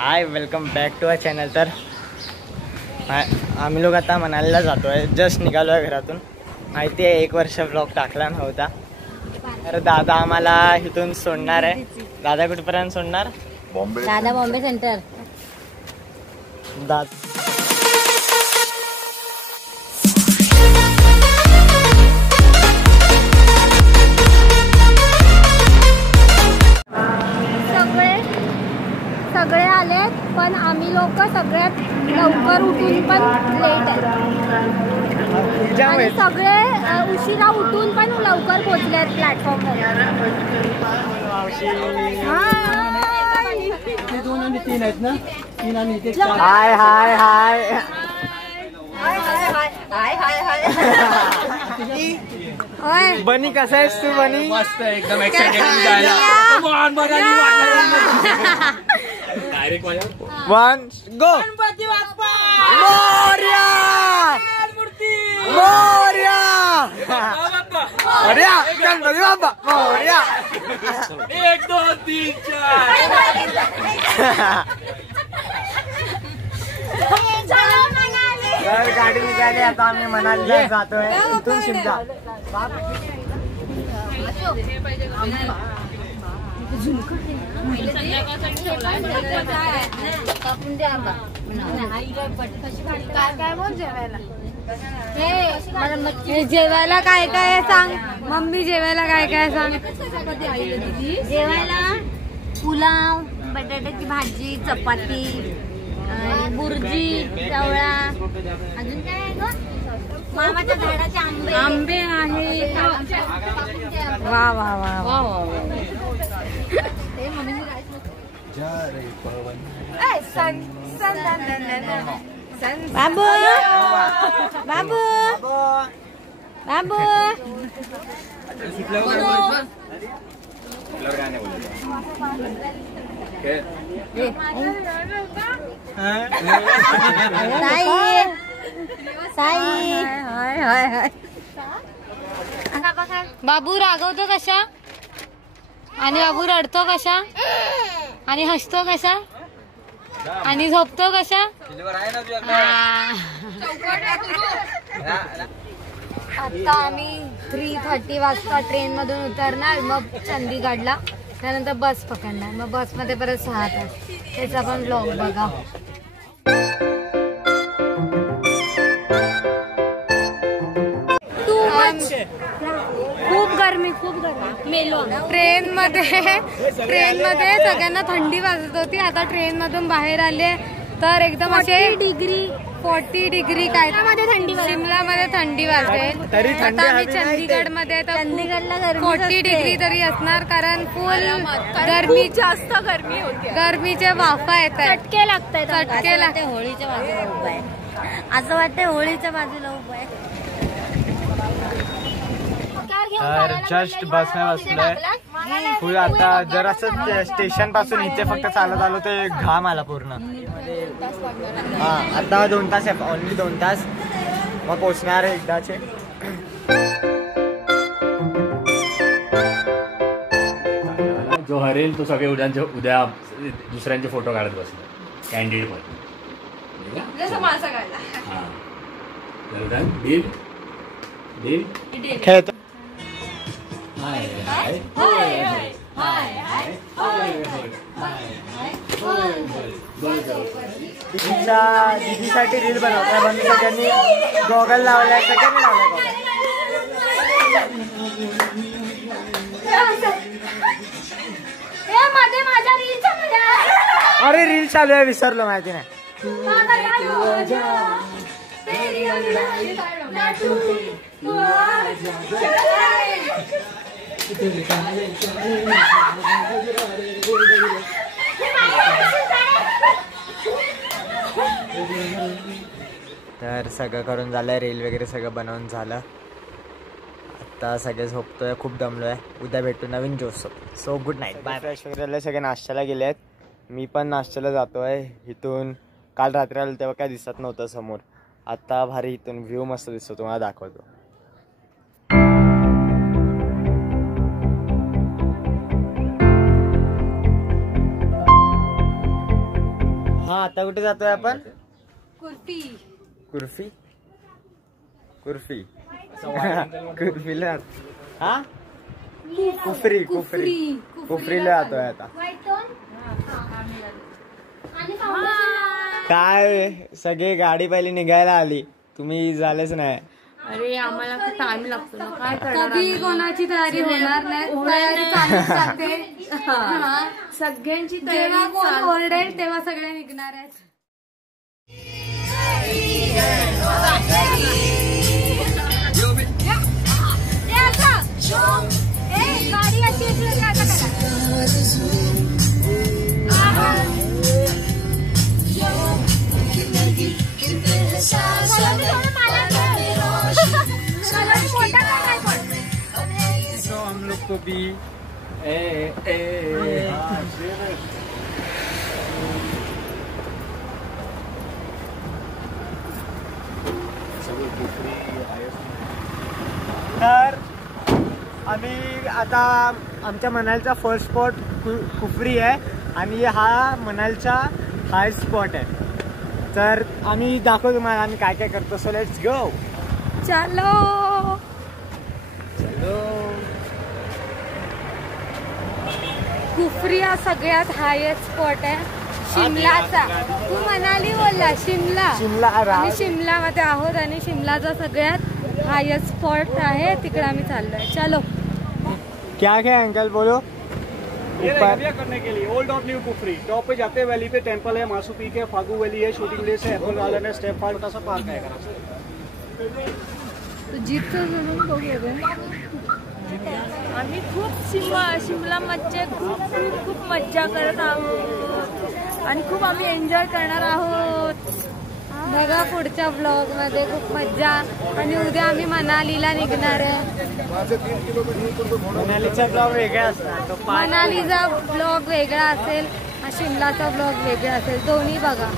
High welcome back to a channel. तर आम्ही लोक आता मनालीला जातो आहे. जस्ट निघालो आहे घरातून. माहिती आहे 1 वर्ष ब्लॉग टाकला नव्हता. तर दादा आम्हाला इथून सोडणार आहे. दादा कुठपर्यंत सोडणार? बॉम्बे. दादा बॉम्बे सेंटर. सगळे आले पण आम्ही लोक सगळ्यात लवकर उठून पण लेट आहे आणि सगळे उशिरा उठून पण लवकर पोहोचले आहेत प्लॅटफॉर्मवर. हाय हाय हाय बनी कसा आहेस तू? बनी मस्त एकदम एक्साइटेड जायला. Direct one go. Ganpati Bappa Morya Morya Morya Ganpati Bappa Morya. 1 2 3 4. तर गाडी निघाली. आता आम्ही मनालीला जातोय. इथून शिमला. जेवायला काय काय सांग मम्मी. जेवायला काय काय सांग. जेवायला पुलाव, बटाट्याची भाजी, चपाती, बुर्जी, चवळा, अजून काय आहे ग? मामाच्या झाडाचे आंबे आहे. वा वा वा वा. बाबू बाबू बाबू बाबू रागवतो कशा आणि बाबू रडतो कशा आणि हसतो कशा आणि झोपतो कशा. आता आम्ही 3:30 वाजता ट्रेन मधून उतरणार. मग चंदीगडला. त्यानंतर बस पकडणार. मग बसमध्ये परत 6 तास. त्याचा पण ब्लॉग बघा. खूप गरमी मेलो. ट्रेन मध्ये सगळ्यांना थंडी वाजत होती. आता ट्रेन मधून बाहेर आले तर एकदम असे 40 डिग्री काय थंडी. शिमलामध्ये थंडी वाजते. आता आम्ही चंदीगड मध्ये तर 40 डिग्री तरी असणार. कारण फुल गरमी, जास्त गरमी होती. गरमीचे वाफा येत आहेत. चटके लागतात. होळीच्या बाजूला उभा आहे. असं वाटतंय होळीच्या बाजूला उभा आहे. तर जस्ट बस में बसलोय. फुल आता जरासं स्टेशन पासून इथे फक्त चालत आलो ते घाम आला पूर्ण. हा आता 2 तास आहे. ओनली 2 तास. मग पोचणार आहे एकदाचे. जो हरेल तो सगळे उद्या दुसऱ्यांचे फोटो काढत बसले. कॅन्डिडेट पण खेळतो. दीदीसाठी रील बनवता. पण सगळ्यांनी गॉगल लावलाय. सगळ्यांनी लावलाय गॉगल. अरे रील चालू आहे. विसरलो. माहिती नाही. तर सगळं करून झालं. रील वगैरे सगळं बनवून झालं. आता सगळे झोपतोय. खूप दमलोय. उद्या भेटू नवीन जोश. So good night. Bye. Fresh वगैरे सगळे नाश्त्याला गेले आहेत. मी पण नाश्त्याला जातोय. इथून काल रात्री आलो तेव्हा काय दिसत नव्हतं समोर. आता भारी इथून व्ह्यू मस्त दिसतो. तुम्हाला दाखवतो. हा आता कुठे जातोय आपण? कुर्ती कुर्फी कुर्फी कुर्फीला हा कुफरी कुफरी कुफरीला जातोय आता. काय सगळी गाडी पहिली निघायला आली, तुम्ही झालेच नाही. अरे आम्हाला टाइम लागतो ना, काय करणार. कधी कोणाची तयारी होणार नाही, तयारी चालूच राहते. सगळ्यांची तयारी कोण ओरडेल तेव्हा सगळे निघणार आहेत. गाडी अशी हम लोग को भी तर आम्ही आता आमच्या मनालचा फर्स्ट स्पॉट कुफरी आहे आणि हा मनालचा हायस्ट स्पॉट आहे. तर आम्ही दाखवू तुम्हाला आम्ही काय काय करतो. So let's go. चलो चलो. कुफरी हा सगळ्यात हायेस्ट स्पॉट आहे शिमलाचा. तू मनाली बोलला, शिमला. आम्ही शिमला मध्ये आहोत आणि शिमलाचा सगळ्यात हायेस्ट स्पॉट आहे, तिकडे आम्ही चाललोय. चलो. क्या क्या अंकल बोलो. करने के लिए ओल्ड और न्यू कुफरी टॉप पे जाते हैं, वैली पे टेंपल है, मासू पीक है, फागू वैली है, शूटिंग रेस है, एप्पल गार्डन है, स्टेप फार्म का सब पार्क है. आम्ही खूप शिमला मध्ये खूप मज्जा करत आहोत आणि खूप आम्ही एन्जॉय करणार आहोत. बघा पुढच्या ब्लॉग मध्ये खूप मज्जा. आणि उद्या आम्ही मनालीला निघणार आहे. मनालीचा ब्लॉग वेगळा असणार. मनालीचा ब्लॉग वेगळा असेल, शिमलाचा ब्लॉग वेगळा असेल. दोन्ही बघा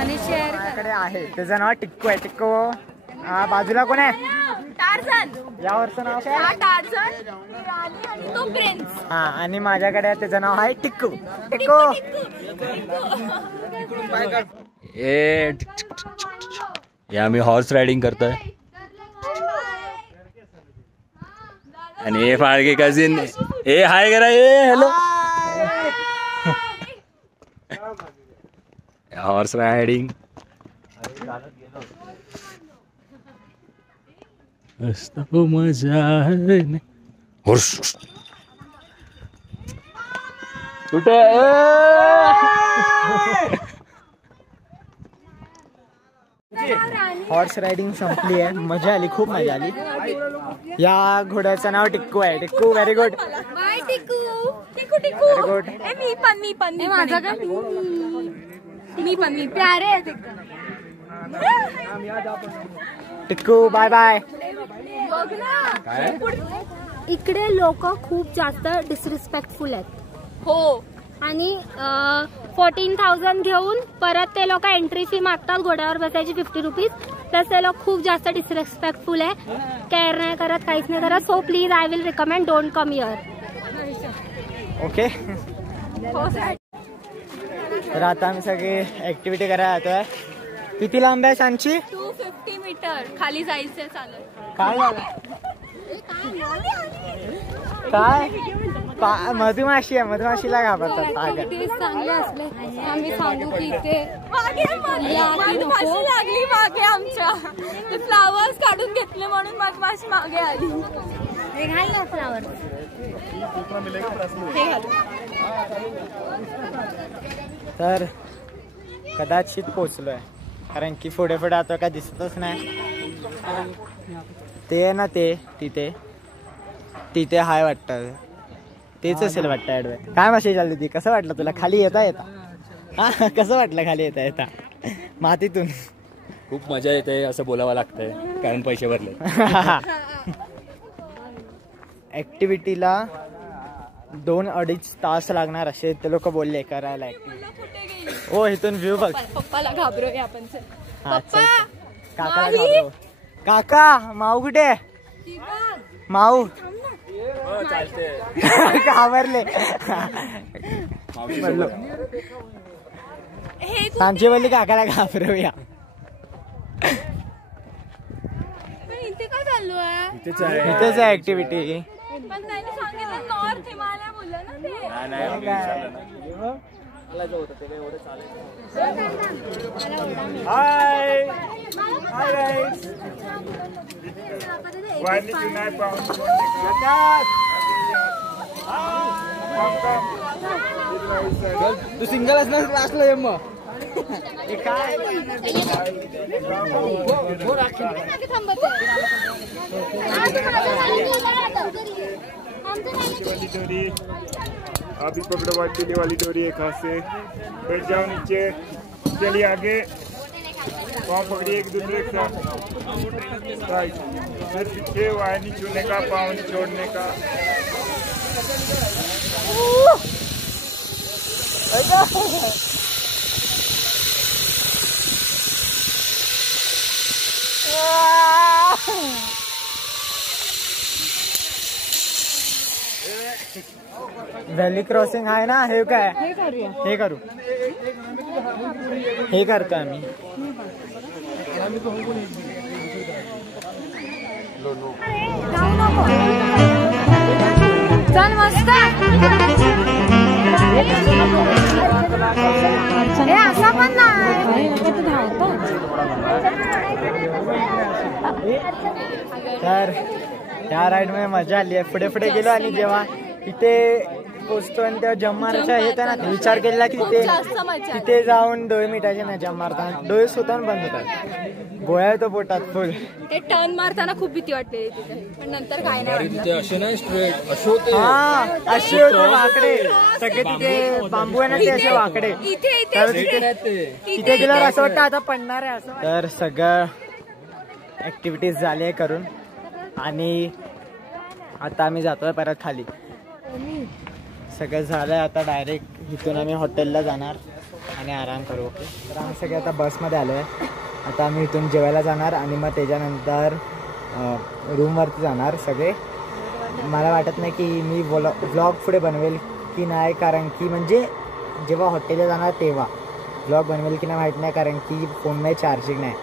आणि शेअर करा. आहे त्याचं नाव टिक्कू आहे. टिक्कू हा बाजूला कोण आहे? टार्झन. यावरचं नाव काय? हा टार्झन, राणी आणि तो प्रिन्स. हा आणि माझ्याकडे आहे त्याचं नाव आहे टिक्कू. टिक्कू हे आम्ही हॉर्स रायडिंग करतोय आणि हे फाळके कझिन. ए हाय करा. ए हॅलो. हॉर्स रायडिंग असतो मजा. हॉर्स कुठे? हॉर्स रायडिंग संपली आहे. मजा आली, खूप मजा आली. या घोड्याचं नाव टिक्कू आहे. Tikku very good. बाय टिकू. टिकू टिकू. Very good. मी पण माझा का मी प्यारे आहेत एकदम. Tikku bye bye. इकडे लोक खूप जास्त डिसरिस्पेक्टफुल आहेत. हो. आणि 14,000 घेऊन परत ते लोक एंट्री फी मागतात घोड्यावर बसायची 50 रुपीज. प्लस ते लोक खूप जास्त डिसरिस्पेक्टफुल आहे, केअर नाही करत, काहीच नाही करत. So please I will recommend don't come here. Okay. तर आता आम्ही सगळे ऍक्टिव्हिटी करायला जातोय. किती लांब आहे सांची? 250 मीटर खाली जायचंय चालत. काय झालं? काय मधुमाशी आहे, मधुमाशीला घाबरतात. ते चांगले असले आम्ही सांगू की ते मधमाशी लागली मागे आमच्या. ते फ्लावर्स काढून घेतले म्हणून मधमाशी मागे आली. घाल ना फ्लावर. तर कदाचित पोचलोय, कारण की पुढे पुढे आता काय दिसतच नाही. ते आहे ना ते तिथे हाय वाटतं, तेच असेल वाटतं ऍडव्हान्स. काय माशी चालली ती? कसं वाटलं तुला खाली येता येता? हा कसं वाटलं खाली येता येता मातीतून? खूप मजा येते असं बोलावं लागतंय कारण पैसे भरले. ऍक्टिव्हिटीला 2-2.5 तास लागणार असे ते लोक बोलले करायला. हो इथून व्ह्यू बघ. पप्पाला घाबरूया आपण. हा चल. काका घाबरव. काका माऊ कुठे? माऊ घाबरले. हे सांचेवली काकाला घाबरूया. इथे काय चालू आहे? इथेच आहे ऍक्टिव्हिटी. पण त्यांनी सांगितलं नॉर्थ हिमालय बोललं ना ते. हाय हाय गाइस. वाणी चुनाय पाऊस तू सिंगल असणार क्लासला ये मग. काय वाली डोरी. आप ही पकड़ो वाली डोरी एक हाथ से. बैठ जाओ नीचे. चलिए आगे. पाँव पकड़िए एक दूसरे के साथ. राइट. फिर पीछे वायर नहीं छूने का, पाँव नहीं छोड़ने का. व्हॅली क्रॉसिंग आहे ना. हे काय हे करू. हे करतो आम्ही. चल मस्त. हे असा पण नाही. तर त्या राईड मध्ये मजा आली आहे. पुढे पुढे गेलो आणि जेव्हा इथे पोचतो आणि तेव्हा जम मारायच्या येतं ना, विचार केला की तिथे जाऊन डोळे मिटायचे ना. जम मारताना डोळे स्वतःहून बंद होतात. गोळ्या येतो पोटात फुल. ते टर्न मारताना खूप भीती वाटते तिथे, पण नंतर काय नाही. असे नाही स्ट्रेट असे होते. हा असे होते वाकडे सगळे. तिथे बांबू आहे ना ते असे वाकडे. तिथे गेल्यावर असं वाटतं आता पडणार आहे असं. तर सगळं ऍक्टिव्हिटीज झाले करून आणि आता आम्ही जातोय परत खाली. सगळं झालंय आता. डायरेक्ट इथून आम्ही हॉटेलला जाणार आणि आराम करू. ओके. तर आम्ही सगळे आता बसमध्ये आलो आहे. आता आम्ही इथून जेवायला जाणार आणि मग त्याच्यानंतर रूमवरती जाणार सगळे. मला वाटत नाही की मी व्लॉग पुढे बनवेल की नाही, कारण की म्हणजे जेव्हा हॉटेलला जाणार तेव्हा व्लॉग बनवेल की नाही माहीत नाही, कारण की फोनमध्ये चार्जिंग नाही.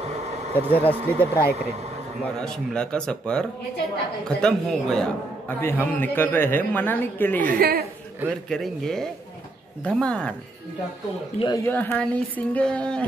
तर जर असली तर ट्राय करेन. हमारा शिमला का सफर खत्म हो गया. अभी हम निकल रहे हैं मनाली के लिए और करेंगे धमाल. यो यो हनी सिंगर.